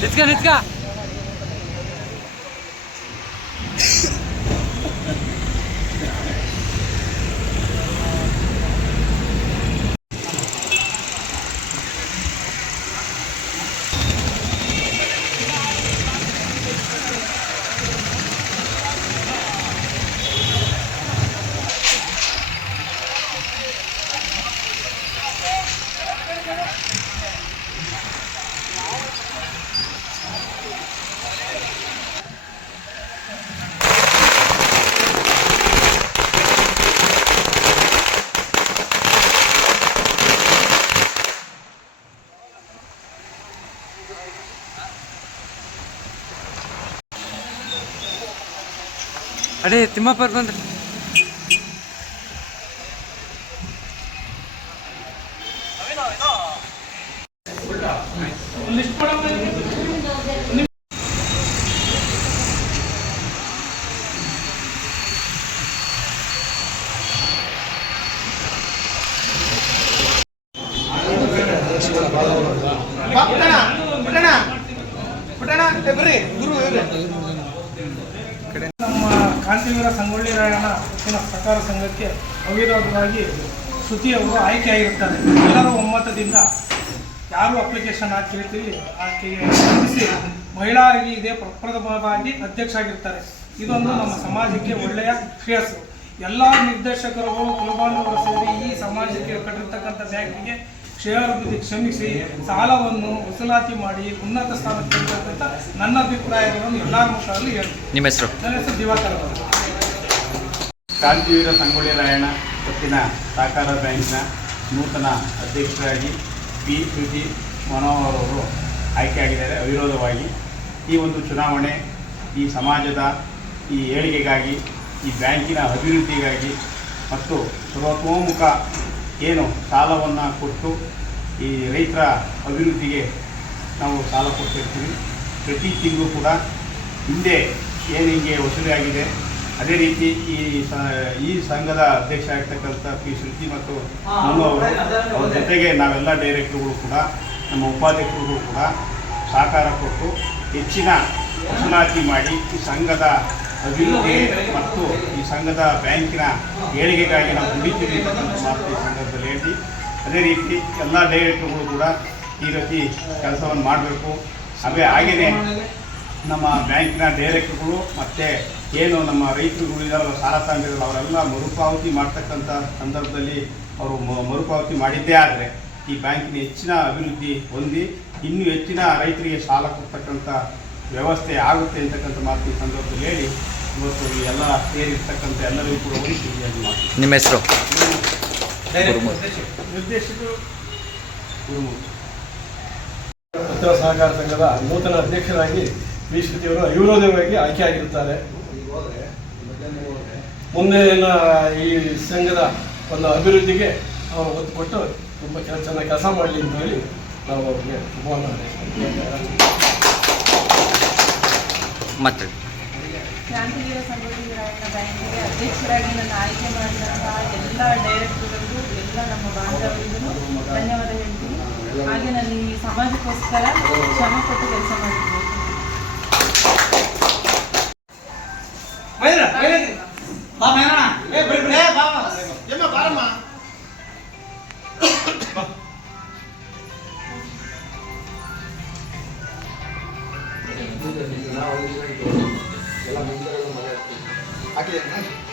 Let's go, let's go. Thank you. ಅಡೇ ತಿಮ್ಮಪ್ಪರ್ ಬಂದ್ರಿ ಬಾ, ಪುಟ್ಟಣ ಪುಟ್ಟಣ ಪುಟ್ಟಣ ಏ, ಬರ್ರಿ ಗುರು ಇವ್ರೆ. ನಮ್ಮ ಕಾಂತಿವೀರ ಸಂಗೊಳ್ಳಿ ರಾಯಣ್ಣ ಹೆಚ್ಚಿನ ಸಹಕಾರ ಸಂಘಕ್ಕೆ ಅವಿರೋಧವಾಗಿ ಶ್ರುತಿ ಅವರು ಆಯ್ಕೆಯಾಗಿರ್ತಾರೆ ಎಲ್ಲರ ಒಮ್ಮತದಿಂದ ಯಾರು ಅಪ್ಲಿಕೇಶನ್ ಹಾಕಿರ್ತೀವಿ ಆಕೆಗೆ ಸ್ಪಂದಿಸಿ ಮಹಿಳಾ ಇದೇ ಪ್ರಪ್ರಥಮವಾಗಿ ಅಧ್ಯಕ್ಷ ಆಗಿರ್ತಾರೆ ಇದೊಂದು ನಮ್ಮ ಸಮಾಜಕ್ಕೆ ಒಳ್ಳೆಯ ಶ್ರೇಯಸ್ಸು. ಎಲ್ಲ ನಿರ್ದೇಶಕರುಗಳು ಕುಲಬಾಂಧವರು ಸೇರಿ ಈ ಸಮಾಜಕ್ಕೆ ಕಟ್ಟಿರ್ತಕ್ಕಂಥ ಬ್ಯಾಂಕಿಗೆ ಕ್ಷೇಮಾಭಿವೃದ್ಧಿ ಕ್ಷಮಿಸಿ ಸಾಲವನ್ನು ವಸೂಲಾತಿ ಮಾಡಿ ಉನ್ನತ ಸ್ಥಾನಕ್ಕೆ ನನ್ನ ಅಭಿಪ್ರಾಯಗಳನ್ನು ಎಲ್ಲರ ಮುಖದಲ್ಲಿ ಹೇಳ್ತೀನಿ. ನನ್ನ ಹೆಸರು ದಿವಾಕರ್ ಅವರು. ಕ್ರಾಂತಿವೀರ ಸಂಗೊಳ್ಳಿ ರಾಯಣ್ಣ ಪತ್ತಿನ ಸಹಕಾರ ಬ್ಯಾಂಕಿನ ನೂತನ ಅಧ್ಯಕ್ಷರಾಗಿ ಪಿ ಶ್ರುತಿ ಮನೋಹರ್ ಅವರು ಆಯ್ಕೆಯಾಗಿದ್ದಾರೆ, ಅವಿರೋಧವಾಗಿ ಈ ಒಂದು ಚುನಾವಣೆ ಈ ಸಮಾಜದ ಈ ಏಳಿಗೆಗಾಗಿ, ಈ ಬ್ಯಾಂಕಿನ ಅಭಿವೃದ್ಧಿಗಾಗಿ ಮತ್ತು ಸರ್ವತೋಮುಖ ಏನು ಸಾಲವನ್ನು ಕೊಟ್ಟು ಈ ರೈತರ ಅಭಿವೃದ್ಧಿಗೆ ನಾವು ಸಾಲ ಕೊಟ್ಟಿರ್ತೀವಿ ಪ್ರತಿ ತಿಂಗಳು ಕೂಡ ಹಿಂದೆ ಏನು ಹಿಂಗೆ ವಸೂಲಿ ಅದೇ ರೀತಿ ಈ ಈ ಸಂಘದ ಅಧ್ಯಕ್ಷ ಆಗಿರ್ತಕ್ಕಂಥ ಪಿ ಶ್ರುತಿ ಮತ್ತು ನಮ್ಮ ಅವರು ಅವ್ರ ಜೊತೆಗೆ ನಾವೆಲ್ಲ ಡೈರೆಕ್ಟರ್ಗಳು ಕೂಡ ನಮ್ಮ ಉಪಾಧ್ಯಕ್ಷರುಗಳು ಕೂಡ ಸಹಕಾರ ಕೊಟ್ಟು ಹೆಚ್ಚಿನ ವಸೂಲಾತಿ ಮಾಡಿ ಈ ಸಂಘದ ಅಭಿವೃದ್ಧಿ ಮತ್ತು ಈ ಸಂಘದ ಬ್ಯಾಂಕಿನ ಏಳಿಗೆಗಾಗಿ ನಾವು ದುಡಿತೀವಿ ಅಂತಕ್ಕಂಥ ಮಾತು ಈ ಸಂದರ್ಭದಲ್ಲಿ ಹೇಳಿ ಅದೇ ರೀತಿ ಎಲ್ಲ ಡೈರೆಕ್ಟರ್ಗಳು ಕೂಡ ಈ ರೀತಿ ಕೆಲಸವನ್ನು ಮಾಡಬೇಕು. ಅವೇ ಹಾಗೆಯೇ ನಮ್ಮ ಬ್ಯಾಂಕಿನ ಡೈರೆಕ್ಟರ್ಗಳು ಮತ್ತು ಏನು ನಮ್ಮ ರೈತರು ಉಳಿದಾರ ಸಾಲ ತಗೊಂಡಿರಲ್ಲ ಅವರೆಲ್ಲ ಮರುಪಾವತಿ ಮಾಡ್ತಕ್ಕಂಥ ಸಂದರ್ಭದಲ್ಲಿ ಅವರು ಮರುಪಾವತಿ ಮಾಡಿದ್ದೇ ಆದರೆ ಈ ಬ್ಯಾಂಕಿನ ಹೆಚ್ಚಿನ ಅಭಿವೃದ್ಧಿ ಹೊಂದಿ ಇನ್ನೂ ಹೆಚ್ಚಿನ ರೈತರಿಗೆ ಸಾಲ ಕೊಡ್ತಕ್ಕಂಥ ವ್ಯವಸ್ಥೆ ಆಗುತ್ತೆ ಅಂತಕ್ಕಂಥ ಮಾತು ಈ ಸಂದರ್ಭದಲ್ಲಿ ಹೇಳಿ ಇವತ್ತು ಈ ಎಲ್ಲ ಸೇರಿರ್ತಕ್ಕಂಥ ಎಲ್ಲರಿಗೂ ಕೂಡ ಒಂದು ನಿಮ್ಮ ಹೆಸರು? ನಿರ್ದೇಶಕರು ಗುರುಮೂರ್ತಿ. ಉತ್ತರ ಸಹಕಾರ ಸಂಘದ ನೂತನ ಅಧ್ಯಕ್ಷರಾಗಿ ವಿ. ಶ್ರುತಿಯವರು ಅವಿರೋಧವಾಗಿ ಆಯ್ಕೆಯಾಗಿರುತ್ತಾರೆ ಮುಂದೆ ಈ ಸಂಘದ ಒಂದು ಅಭಿವೃದ್ಧಿಗೆ ಅವರು ಒತ್ತು ಕೊಟ್ಟು ತುಂಬ ಕೆಲಸ ಚೆನ್ನಾಗಿ ಕೆಲಸ ಮಾಡಲಿ ಅಂತ ಹೇಳಿ ನಾವು ಅವ್ರಿಗೆ. ಮತ್ತೆ? ಕ್ರಾಂತಿವೀರ ಸಂಗೊಳ್ಳಿ ಬ್ಯಾಂಕಿಗೆ ಅಧ್ಯಕ್ಷರಾಗಿ ನನ್ನ ಆಯ್ಕೆ ಮಾಡಿದಂತಹ ಎಲ್ಲ ಡೈರೆಕ್ಟರ್ಗಳಿಗೂ ಎಲ್ಲ ನಮ್ಮ ಬಾಂಧವರಿಗೂ ಧನ್ಯವಾದ ಹೇಳ್ತೀನಿ. ಹಾಗೆ ನಾನು ಈ ಸಮಾಜಕ್ಕೋಸ್ಕರ ಶ್ರಮ ಕೊಟ್ಟು ಕೆಲಸ ಮಾಡ್ತೀನಿ. あけん。